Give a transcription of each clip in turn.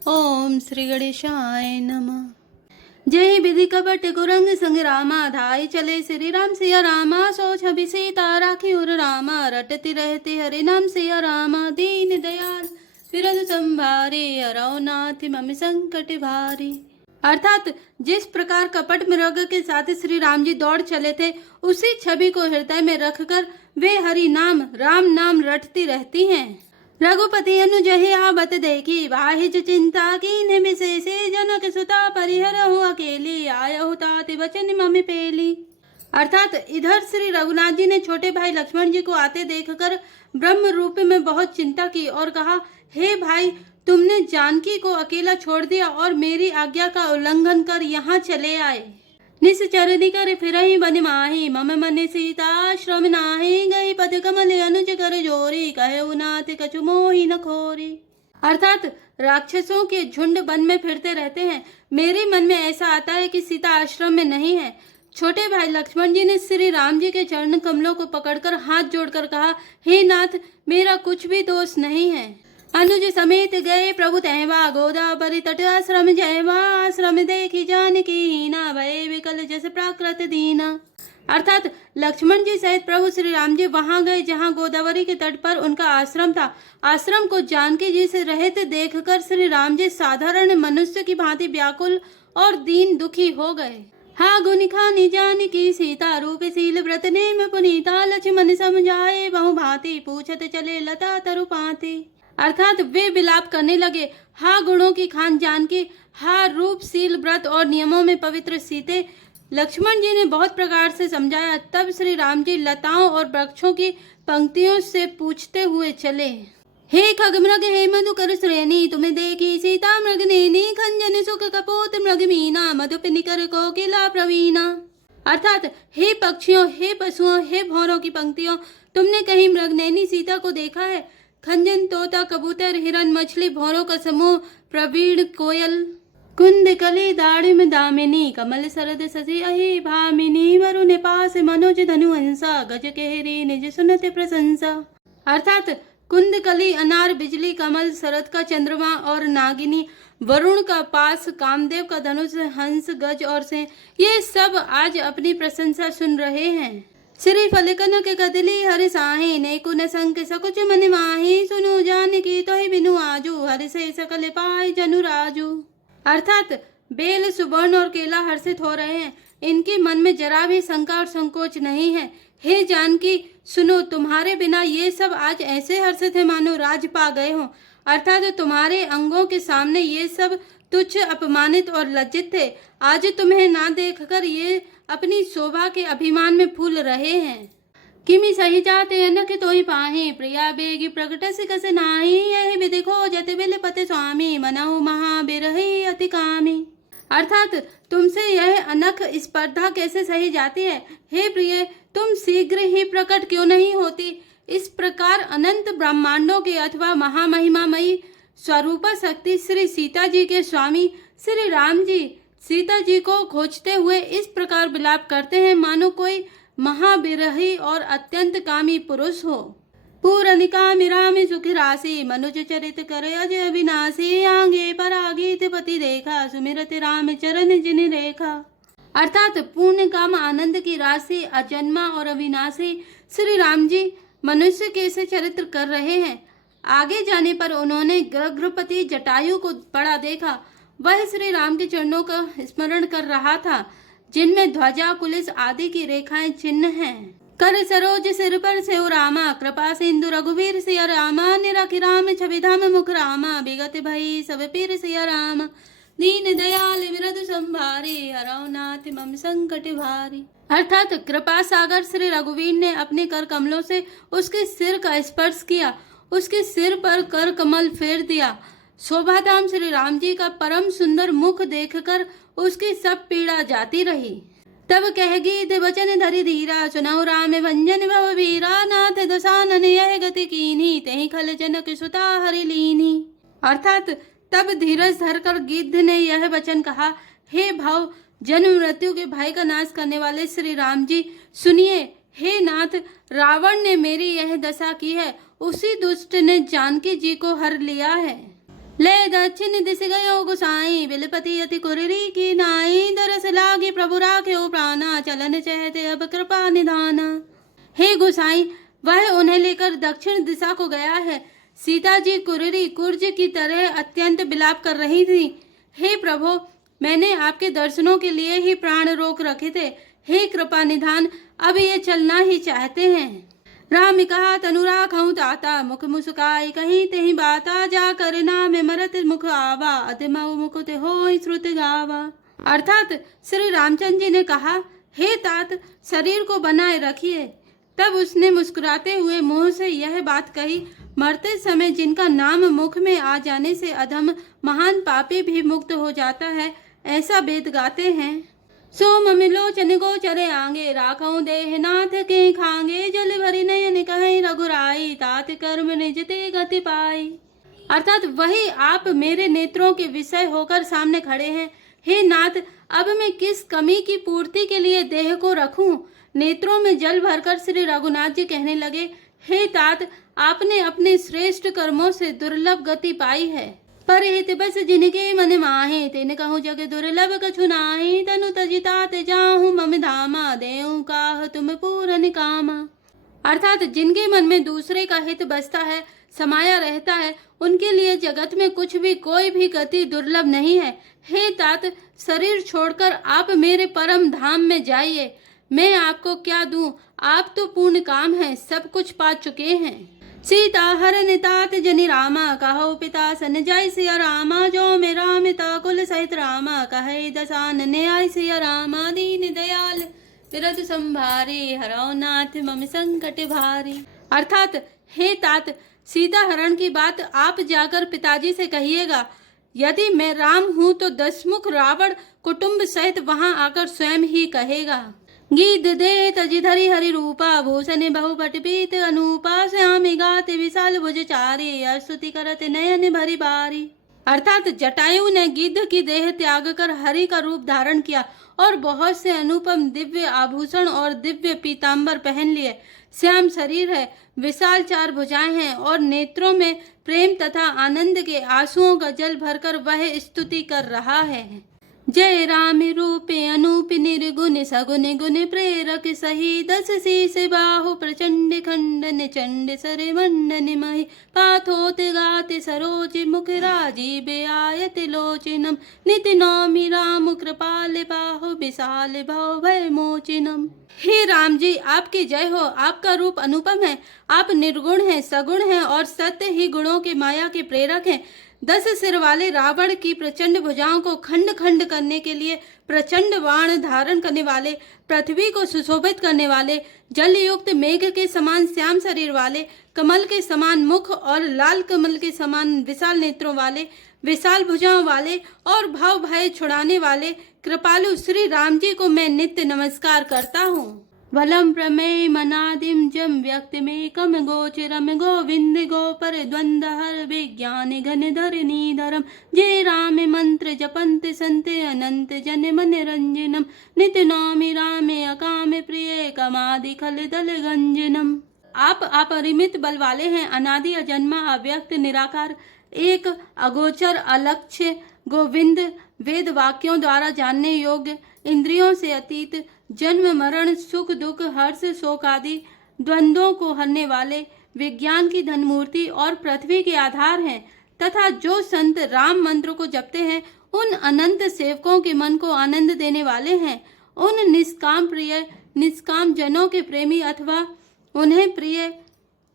ओम श्री गणेशाय नमः। जय विधि कपट कुरंग संग रामा, धाई चले श्री राम सिया रामा। सो छवि सीता राखी उर रामा, रटती रहती हरि नाम सिया रामा। दीन दयाल बिरद संभारे, हरौ नाथ मम संकट भारी। अर्थात जिस प्रकार कपट मृग के साथ श्री राम जी दौड़ चले थे, उसी छवि को हृदय में रखकर वे हरि नाम राम नाम रटती रहती हैं। रघुपति अनुजहि आवत देखी, वाहिज चिंता कीन्ह विशेषे। जनक सुता परिहरहु अकेली, आयहु तात वचन मम पेली। अर्थात इधर श्री रघुनाथ जी ने छोटे भाई लक्ष्मण जी को आते देखकर ब्रह्म रूप में बहुत चिंता की और कहा, हे भाई, तुमने जानकी को अकेला छोड़ दिया और मेरी आज्ञा का उल्लंघन कर यहाँ चले आए। निश्चरनि कर फिरहि बन माहि, मम मन सीताश्रम नाहि। गई पद कमल अनुज कर जोरी, कहु नाथ कछु मोहि न खोरी। अर्थात राक्षसों के झुंड वन में फिरते रहते हैं, मेरे मन में ऐसा आता है कि सीता आश्रम में नहीं है। छोटे भाई लक्ष्मण जी ने श्री राम जी के चरण कमलों को पकड़कर हाथ जोड़कर कहा, हे नाथ, मेरा कुछ भी दोष नहीं है। अनुज समेत गए प्रभु तहवा, गोदावरी तट आश्रम जयवा। आश्रम देखी जानकी हीना, भय विकल जस प्राकृत दीना। अर्थात लक्ष्मण जी सहित प्रभु श्री राम जी वहां गए जहां गोदावरी के तट पर उनका आश्रम था। आश्रम को जानकी जी से रहित देखकर श्री राम जी साधारण मनुष्य की भांति व्याकुल और दीन दुखी हो गए। हा गुनि खानी जानकी सीता, रूपशील व्रत नेम पुनीता। लक्ष्मण समझाए बहु भांति, पूछत चले लता तरुपाती। अर्थात वे विलाप करने लगे, हा गुणों की खान जानकी, हा रूपशील व्रत और नियमों में पवित्र सीते। लक्ष्मण जी ने बहुत प्रकार से समझाया। तब श्री राम जी लताओं और वृक्षों की पंक्तियों से पूछते हुए चले, हे खगमृग हे मधुकर श्रेणी, तुम्हें देखी सीता मृग नेनी। खंजन सुख कपोत मृग मीना, मधुप निकर कोकिला प्रवीणा। अर्थात हे पक्षियों, हे पशुओं, हे भौरों की पंक्तियों, तुमने कहीं मृगनैनी सीता को देखा है? खंजन, तोता, कबूतर, हिरन, मछली, भौरों का समूह, प्रवीण, कोयल, कुंद कली दाड़िम दामिनी, कमल सरद ससी अहि भामिनी। वरुण पास मनोज धनुहंसा, गज केहरी निज सुनते प्रशंसा। अर्थात कुंदकली अनार, बिजली, कमल, शरद का चंद्रमा और नागिनी, वरुण का पास, कामदेव का धनुष, हंस, गज और सिंह, ये सब आज अपनी प्रशंसा सुन रहे हैं। श्री फलिकन के कदली हरि साहे, नेकु न संक सकुच मन माही। सुनु जानकी तोहि बिनु आजू, हरि से सकल पाए जनु राजू। अर्थात बेल, सुवर्ण और केला हर्षित हो रहे हैं, इनके मन में जरा भी शंका और संकोच नहीं है। हे जानकी, सुनो, तुम्हारे बिना ये सब आज ऐसे हर्षित है मानो राज पा गए हो। अर्थात तुम्हारे अंगों के सामने ये सब तुच्छ, अपमानित और लज्जित थे। आज तुम्हें ना देखकर ये अपनी शोभा के अभिमान में फूल रहे हैं। किमि सही जाते अनख तोहि पाहि, प्रिया बेगी प्रकट सिकस नाही। यही विधि खोजत बिलपति स्वामी, मनहु महाबिरहि अति कामी। अर्थात तुमसे यह अनख स्पर्धा कैसे सही जाती है? हे प्रिय, तुम शीघ्र ही प्रकट क्यों नहीं होती? इस प्रकार अनंत ब्रह्मांडों के अथवा महामहिमामयी स्वरूपा शक्ति श्री सीता जी के स्वामी श्री राम जी सीता जी को खोजते हुए इस प्रकार विलाप करते हैं मानो कोई महाविरही और अत्यंत कामी पुरुष हो। पूरन कामी राम सुखी राशि, मनुज चरित करे अजय अविनाशी। आगे परागीत पति देखा, सुमिरत राम चरण जिन रेखा। अर्थात पूर्ण काम आनंद की राशि, अजन्मा और अविनाशी श्री राम जी मनुष्य के से चरित्र कर रहे हैं। आगे जाने पर उन्होंने गृहपति जटायु को बड़ा देखा। वह श्री राम के चरणों का स्मरण कर रहा था, जिनमें ध्वजा, कुलिस आदि की रेखाएं चिन्ह हैं। कर सरोज सिर पर सेउ रामा, कृपा सिंधु रघुवीर सिया रामा। निरखि राम छवि धाम मुख रामा, विगत भई सब पीर सिया रामा। दीन दयाल विरद संभारे, हरौ नाथ मम संकट भारी। अर्थात कृपा सागर श्री रघुवीर ने अपने कर कमलों से उसके सिर का स्पर्श किया, उसके सिर पर कर कमल फेर दिया। शोभाधाम श्री राम जी का परम सुंदर मुख देखकर उसकी सब पीड़ा जाती रही। तब कह गीत वचन धरि धीरा, सुनौ राम भंजन भव वीरा। नाथ दसानन यह गति कीन्ही, तेहि खल जनक सुता हरि लीन्ही। अर्थात तब धीरज धरकर गिद्ध ने यह वचन कहा, हे भव, जन्म मृत्यु के भय का नाश करने वाले श्री राम जी, सुनिए। हे नाथ, रावण ने मेरी यह दशा की है, उसी दुष्ट ने जानकी जी को हर लिया है। ले दक्षिण दिश गयो गुसाई, बिलपति अति कुररी की नाई, दरस लागे प्रभु राख्यो प्राणा, चलन चहते अब कृपा निधाना। हे गुसाई, वह उन्हें लेकर दक्षिण दिशा को गया है। सीता जी कुररी कुर्ज की तरह अत्यंत विलाप कर रही थी। हे प्रभु, मैंने आपके दर्शनों के लिए ही प्राण रोक रखे थे। हे कृपा निधान, अब ये चलना ही चाहते हैं। राम कहा तनु राखऊं ताता, मुख मुस्काई कहीं तेहि बाता, जा कर नाम मरत मुख आवा, अतिमऊ मुकुत होई श्रुत गावा। अर्थात श्री रामचंद्र जी ने कहा, हे तात, शरीर को बनाए रखिए। तब उसने मुस्कुराते हुए मुंह से यह बात कही, मरते समय जिनका नाम मुख में आ जाने से अधम महान पापी भी मुक्त हो जाता है, ऐसा वेद गाते हैं। सो ममिलोचन गोचरे आंगे, राखऊं देह नाथ के खांगे, जल भरी नयन कहीं रघुराई, तात कर्म निजते गति पाई। अर्थात वही आप मेरे नेत्रों के विषय होकर सामने खड़े हैं। हे नाथ, अब मैं किस कमी की पूर्ति के लिए देह को रखूं? नेत्रों में जल भरकर श्री रघुनाथ जी कहने लगे, हे तात, आपने अपने श्रेष्ठ कर्मों से दुर्लभ गति पाई है। पर हित बस जिनके मन माहे, तिन कहूँ जग दुर्लभ कछु नाहि, तनु तजितात जाहूँ मम धामा, देऊं काह तुम पूरन कामा। अर्थात जिनके मन में दूसरे का हित बसता है, समाया रहता है, उनके लिए जगत में कुछ भी कोई भी गति दुर्लभ नहीं है। हे तात, शरीर छोड़कर आप मेरे परम धाम में जाइए। मैं आपको क्या दूं? आप तो पूर्ण काम हैं, सब कुछ पा चुके हैं। सीता हरण तात जनि रामा, कहो पिता सन जय सिया रामा, जो मेरा मिता कुल सहित रामा, कहे दसान न्याय सिया रामा, दीन दयाल विरध संभारी, हरौ नाथ मम संकट भारी। अर्थात हे तात, सीता हरण की बात आप जाकर पिताजी से कहिएगा। यदि मैं राम हूँ तो दशमुख रावण कुटुंब सहित वहां आकर स्वयं ही कहेगा। गीत दे तजि धरि हरि रूपा, भूषण बहुपट पीत अनूपा, श्यामी गाते विशाल भुज चारी, स्तुति करत नयन भरी बारी। अर्थात जटायु ने गिद्ध की देह त्याग कर हरि का रूप धारण किया और बहुत से अनुपम दिव्य आभूषण और दिव्य पीतांबर पहन लिए। श्याम शरीर है, विशाल चार भुजाएं हैं और नेत्रों में प्रेम तथा आनंद के आंसुओं का जल भरकर वह स्तुति कर रहा है। जय राम रूपे अनूप निर्गुण, सगुन गुण प्रेरक सही, दस शीस बाहु प्रचंड खंडन, चंड सर मंडन मही, पाथोत गाते सरोज मुख राजीव आयत लोचनम, नित नौमि राम कृपाल बाहु, विशाल भव भय मोचनम। हे राम जी, आपकी जय हो। आपका रूप अनुपम है, आप निर्गुण हैं, सगुण हैं और सत्य ही गुणों के माया के प्रेरक हैं। 10 सिर वाले रावण की प्रचंड भुजाओं को खंड खंड करने के लिए प्रचंड बाण धारण करने वाले, पृथ्वी को सुशोभित करने वाले, जल युक्त मेघ के समान श्याम शरीर वाले, कमल के समान मुख और लाल कमल के समान विशाल नेत्रों वाले, विशाल भुजाओं वाले और भाव भय छुड़ाने वाले कृपालु श्री राम जी को मैं नित्य नमस्कार करता हूँ। वलम प्रमेय मनादिम जम व्यक्तिमेकम गोचरम, गोविंद गोपर द्वंद हर विज्ञान घन धरनी धरम, जय राम मंत्र जपंत संत अनंत जन मन रंजनम, नित नौमि रामे अकाम प्रिय कमादि खल दल गंजनम। आप अपरिमित बल वाले हैं, अनादि अजन्मा अव्यक्त निराकार, एक अगोचर अलक्ष्य गोविंद, वेद वाक्यों द्वारा जानने योग्य, इंद्रियों से अतीत, जन्म मरण सुख दुख हर्ष शोक आदि द्वंद्वों को हरने वाले, विज्ञान की धनमूर्ति और पृथ्वी के आधार हैं तथा जो संत राम मंत्र को जपते हैं उन अनंत सेवकों के मन को आनंद देने वाले हैं। उन निष्काम प्रिय, निष्काम जनों के प्रेमी अथवा उन्हें प्रिय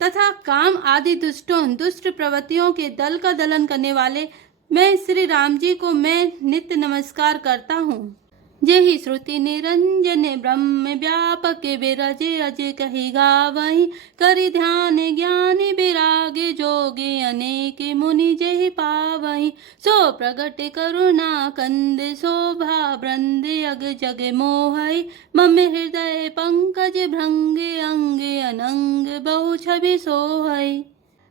तथा काम आदि दुष्ट प्रवृत्तियों के दल का दलन करने वाले मैं श्री राम जी को मैं नित्य नमस्कार करता हूँ। जेहि श्रुति निरंजन ब्रह्म व्यापक विरजे अज कही गावहि, करि ध्यान ज्ञान विराग जोगे अनेक मुनि जेहि पावहि, सो प्रगट करुणा कंद शोभा वृंद अग जग मोहहि, मम हृदय पंकज भृंग अंग अनंग बहु छवि सोहहि।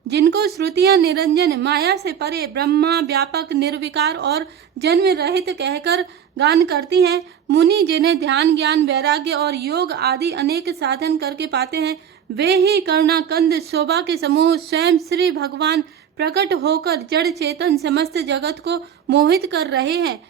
जिनको श्रुतियां निरंजन माया से परे ब्रह्मा व्यापक निर्विकार और जन्म रहित कहकर गान करती हैं, मुनि जिन्हें ध्यान ज्ञान वैराग्य और योग आदि अनेक साधन करके पाते हैं, वे ही करुणा कंद शोभा के समूह स्वयं श्री भगवान प्रकट होकर जड़ चेतन समस्त जगत को मोहित कर रहे हैं।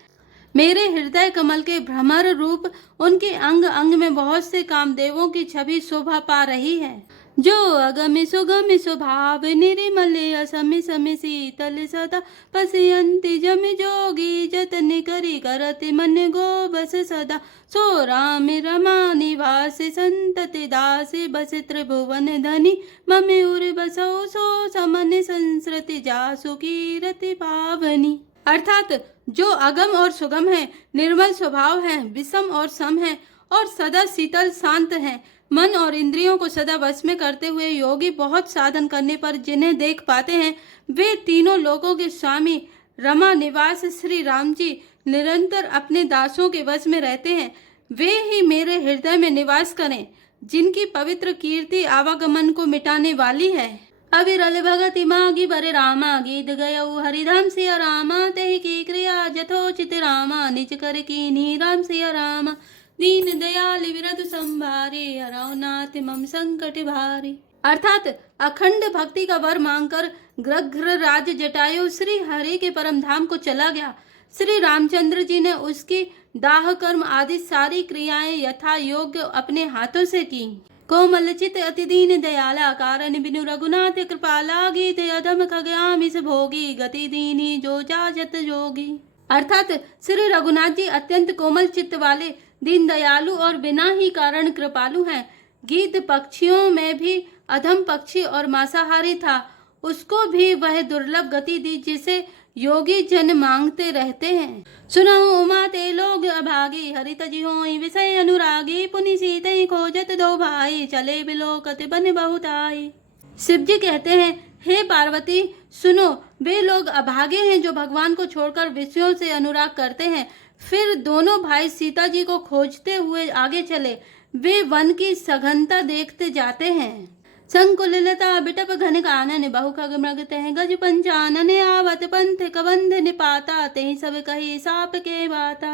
मेरे हृदय कमल के भ्रमर रूप उनके अंग अंग में बहुत से कामदेवों की छवि शोभा पा रही है। जो अगम सुगम स्वभाव निर्मल असम सम शीतल सदा पश्यन्ति जम जोगी जतन करी करति मन गो बस सदा सो राम रमा निवास संतति दास बस त्रिभुवन धनी ममे उर बसो सो समन संस्कृति जासु कीरति पावनी। अर्थात जो अगम और सुगम है, निर्मल स्वभाव है, विषम और सम है और सदा शीतल शांत है, मन और इंद्रियों को सदा वश में करते हुए योगी बहुत साधन करने पर जिन्हें देख पाते हैं, वे तीनों लोकों के स्वामी रमा निवास श्री राम जी निरंतर अपने दासों के वश में रहते हैं। वे ही मेरे हृदय में निवास करें, जिनकी पवित्र कीर्ति आवागमन को मिटाने वाली है। अविरल भगति मागी बरे रामा गीत गयऊ हरिधाम सिया रामा तेहि की क्रिया जथोचित रामा निज कर कीन्ही राम सिया रामा दीन दयाल विरधु संभारे हराओ नाथ मम संकट भारी। अर्थात अखंड भक्ति का वर मांगकर ग्रघ्र राज जटायु श्री हरि के परम धाम को चला गया। श्री रामचंद्र जी ने उसकी दाह कर्म आदि सारी क्रियाएं यथा योग्य अपने हाथों से की। कोमल चित अति दीन दयाला कारण बिनु रघुनाथ कृपाला गीत अधम खगयामिस भोगी गति दीनी जो जाजत जोगी। अर्थात श्री रघुनाथ जी अत्यंत कोमल चित्त वाले, दीन दयालु और बिना ही कारण कृपालु हैं। गीत पक्षियों में भी अधम पक्षी और मांसाहारी था, उसको भी वह दुर्लभ गति दी जिसे योगी जन मांगते रहते हैं। सुनो उमा ते लोग अभागी हरि तजी होई विषय अनुरागी पुनि सीते खोजत दो भाई चले बिलोकत बन बहुत आई। शिव जी कहते हैं, हे पार्वती सुनो, वे लोग अभागे हैं जो भगवान को छोड़कर विषयों से अनुराग करते हैं। फिर दोनों भाई सीता जी को खोजते हुए आगे चले। वे वन की सघनता देखते जाते हैं। संकुल लता बिटप घन कानन बहु खग मृग तह गज पंचानन आवत पंथ कबंध निपाता तेहि सब कही साप के बाता।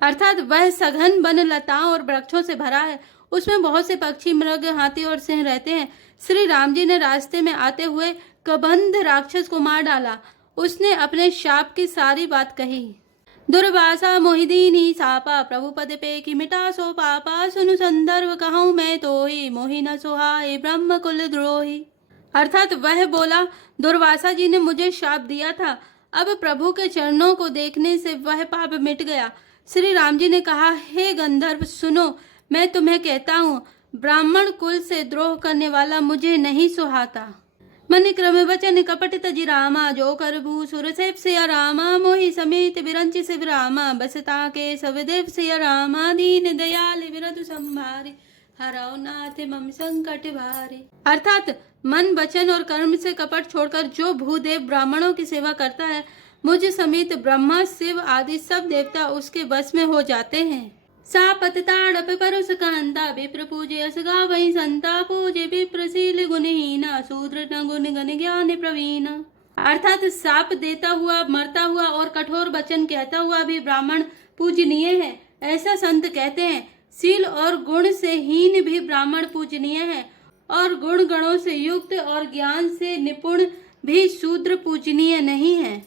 अर्थात वह सघन वन लताओं और वृक्षों से भरा है, उसमें बहुत से पक्षी, मृग, हाथी और सिंह रहते हैं। श्री राम जी ने रास्ते में आते हुए कबंध राक्षस को मार डाला। उसने अपने शाप की सारी बात कही। दुर्वासा मोहिदीनी सापा प्रभु पद पे की मिटा सो पापा सुनु संदर्भ कहूँ मैं तो ही मोहि न सुहाए ब्रह्म कुल द्रोही। अर्थात वह बोला, दुर्वासा जी ने मुझे शाप दिया था, अब प्रभु के चरणों को देखने से वह पाप मिट गया। श्री राम जी ने कहा, हे गंधर्व सुनो, मैं तुम्हें कहता हूँ, ब्राह्मण कुल से द्रोह करने वाला मुझे नहीं सुहाता। मन क्रम वचन कपट तजि रामा जो कर भू सुर सेप सिया रामा मोहि समेत बिरंचि शिव रामा बसता के सब देव सिया रामा दीन दयाल विरधु संभारे हराओ नाथ मम संकट भारे। अर्थात मन, वचन और कर्म से कपट छोड़कर जो भूदेव ब्राह्मणों की सेवा करता है, मुझ समेत ब्रह्मा, शिव आदि सब देवता उसके बस में हो जाते हैं। सापत ताड़प परुष कांता विप्र पूजे असगा वही संता पूजे विप्रशील गुणहीना शूद्र न गुण गण ज्ञान प्रवीण। अर्थात साप देता हुआ, मरता हुआ और कठोर वचन कहता हुआ भी ब्राह्मण पूजनीय है, ऐसा संत कहते हैं। शील और गुण से हीन भी ब्राह्मण पूजनीय है और गुण गणों से युक्त और ज्ञान से निपुण भी शूद्र पूजनीय नहीं है।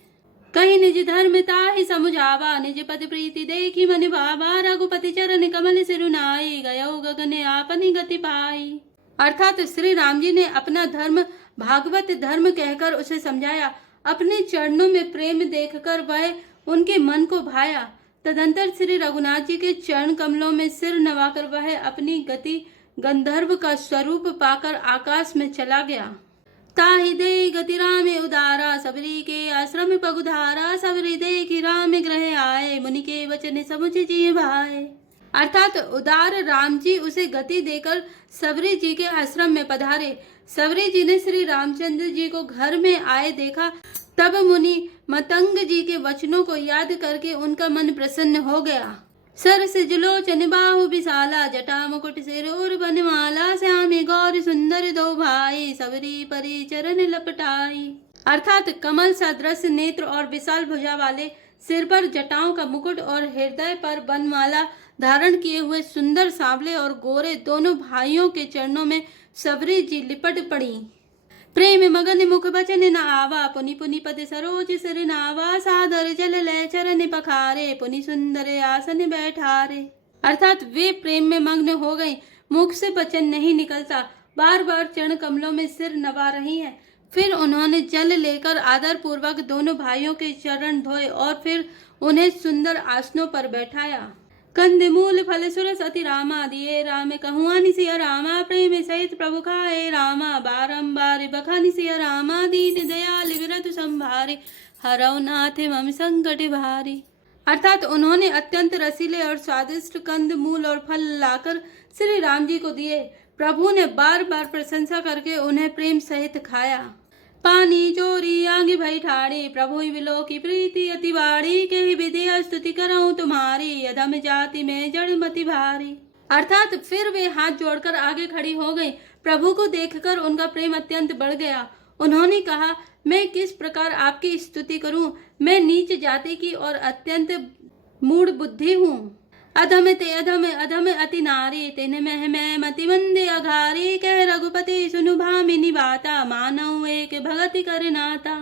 कहीं निज धर्म ताहि समुझावा निज पद प्रीति देखी मन भावा रघुपति चरण कमल सिरुनाई गयो गगन आपनी गति पाई। अर्थात श्री राम जी ने अपना धर्म भागवत धर्म कहकर उसे समझाया। अपने चरणों में प्रेम देखकर वह उनके मन को भाया। तदंतर श्री रघुनाथ जी के चरण कमलों में सिर नवाकर वह अपनी गति गंधर्व का स्वरूप पाकर आकाश में चला गया। ताहि दे गति राम उदारा सबरी के आश्रम पगुधारा सबरी दे की राम ग्रह आए मुनि के वचन समुझ जी भाए। अर्थात उदार राम जी उसे गति देकर सबरी जी के आश्रम में पधारे। सबरी जी ने श्री रामचंद्र जी को घर में आए देखा, तब मुनि मतंग जी के वचनों को याद करके उनका मन प्रसन्न हो गया। सर सिजलोचन बाहु विशाला जटा मुकुट सिर और बनमाला श्यामी गौर सुंदर दो भाई सबरी परी चरण लपटाई। अर्थात कमल सदृश नेत्र और विशाल भुजा वाले, सिर पर जटाओं का मुकुट और हृदय पर बनमाला धारण किए हुए सुंदर सांवले और गोरे दोनों भाइयों के चरणों में सबरी जी लिपट पड़ी। प्रेम मगन मुख बचन न आवा, पुनि पुनि पद सरोज सिर नावा, सादर जल लय चरण पखारे, पुनि सुंदर आसन बैठारे। अर्थात वे प्रेम में मग्न हो गई, मुख से वचन नहीं निकलता, बार बार चरण कमलों में सिर नवा रही हैं। फिर उन्होंने जल लेकर आदर पूर्वक दोनों भाइयों के चरण धोए और फिर उन्हें सुंदर आसनों पर बैठाया। कंदमूल फल सुरस अति रामा, दिए राम कहुआनि सिया रामा, प्रेम सहित प्रभु खाए रामा, बारंबार बखानि सिया रामा, दीन दयाल विरत संभारे, हरौ नाथ मम संकट भारी। अर्थात उन्होंने अत्यंत रसीले और स्वादिष्ट कंद मूल और फल लाकर श्री राम जी को दिए। प्रभु ने बार बार प्रशंसा करके उन्हें प्रेम सहित खाया। पानी चोरी आंगी भई ठाड़ी, प्रभु विलो की प्रीति अति बाड़ी, के विधि स्तुति कराऊं तुम्हारी, अधम जाति में जड़मति भारी। अर्थात फिर वे हाथ जोड़कर आगे खड़ी हो गई। प्रभु को देखकर उनका प्रेम अत्यंत बढ़ गया। उन्होंने कहा, मैं किस प्रकार आपकी स्तुति करूं, मैं नीच जाति की और अत्यंत मूढ़ बुद्धि हूँ। अधम ते अधम अधम अति नारी, तिन मैं मति मंदे अघारी, कह रघुपति सुनु भामिनी बाता, मानव एक भगति कर नाता।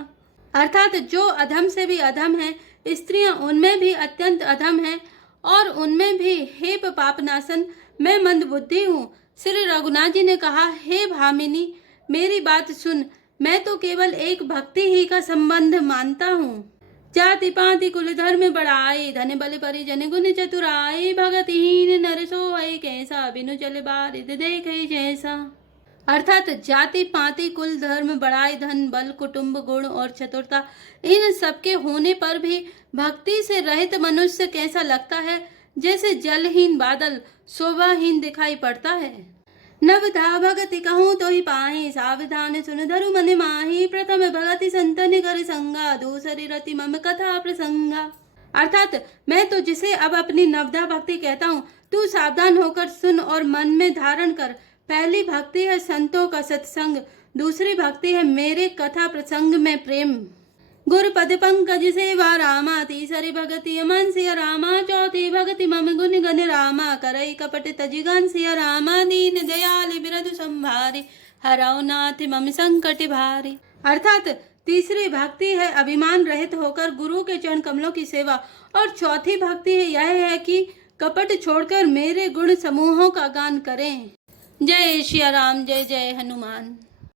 अर्थात जो अधम से भी अधम है, स्त्रियां उनमें भी अत्यंत अधम है और उनमें भी हेप पापनाशन, मैं मंद बुद्धि हूँ। श्री रघुनाथ जी ने कहा, हे भामिनी, मेरी बात सुन, मैं तो केवल एक भक्ति ही का संबंध मानता हूँ। जाति पाति कुल धर्म बढ़ाई, धन बल परिजन गुण चतुराई, भगतिहीन नर सोई कैसा, बिनु चल बारिद देखे जैसा। अर्थात जाति पाति कुल धर्म बढ़ाई, धन बल कुटुंब गुण और चतुरता, इन सबके होने पर भी भक्ति से रहित मनुष्य कैसा लगता है, जैसे जलहीन बादल शोभाहीन दिखाई पड़ता है। नवधा भगति कहूँ तो ही पाही, सावधान सुन धरु मन माही, प्रथम भगति संतन कर संगा, दूसरी रति मम कथा प्रसंगा। अर्थात मैं तो जिसे अब अपनी नवधा भक्ति कहता हूँ, तू सावधान होकर सुन और मन में धारण कर। पहली भक्ति है संतों का सत्संग, दूसरी भक्ति है मेरे कथा प्रसंग में प्रेम। गुरु पद पंकज सेवा रामा, तीसरी भगति अमन सिया रामा, चौथी भगति मम गुण गण रामा, करई कपट तजिगन सिया रामा, दीन दयाल बिरधु संभारे, हरौ नाथ मम संकट भारी। अर्थात तीसरी भक्ति है अभिमान रहित होकर गुरु के चरण कमलों की सेवा, और चौथी भक्ति है यह है कि कपट छोड़कर मेरे गुण समूहों का गान करें। जय श्री राम, जय जय हनुमान।